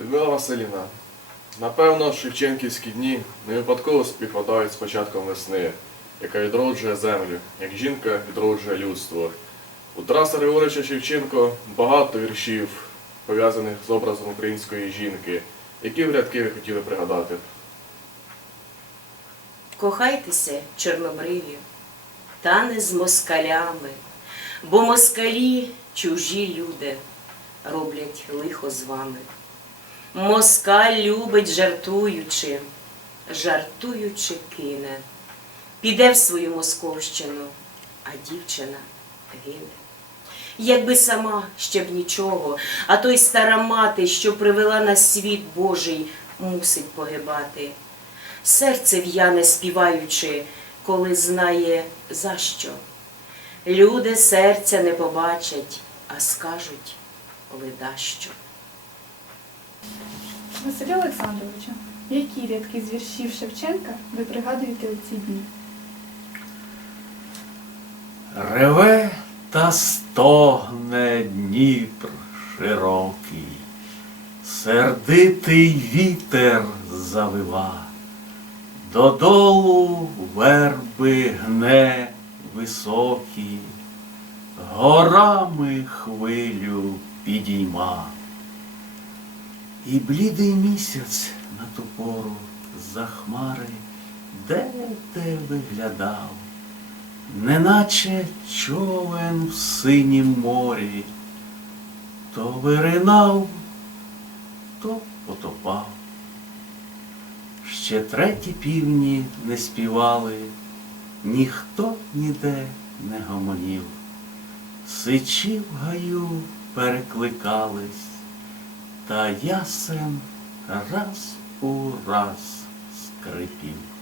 Людмила Василівна, напевно, шевченківські дні не випадково співпадають з початком весни, яка відроджує землю, як жінка відроджує людство. У Тараса Григоровича Шевченко багато віршів, пов'язаних з образом української жінки. Які б рядки ви хотіли пригадати? Кохайтеся, чорнобриві, та не з москалями, бо москалі чужі люди роблять лихо з вами. Москаль любить жартуючи, жартуючи кине, піде в свою московщину, а дівчина гине. Якби сама ще б нічого, а той стара мати, що привела на світ Божий, мусить погибати. Серце в'яне співаючи, коли знає за що. Люди серця не побачать, а скажуть ледащо. Василю Олександровичу, які рядки з віршів Шевченка ви пригадуєте у ці дні? Реве та стогне Дніпр широкий, сердитий вітер завива, додолу верби гне високі, горами хвилю підійма. І блідий місяць на ту пору за хмари де те виглядав, неначе човен в синім морі, то виринав, то потопав. Ще треті півні не співали, ніхто ніде не гомонів. Сичі в гаю перекликались, та ясен раз у раз скрипів.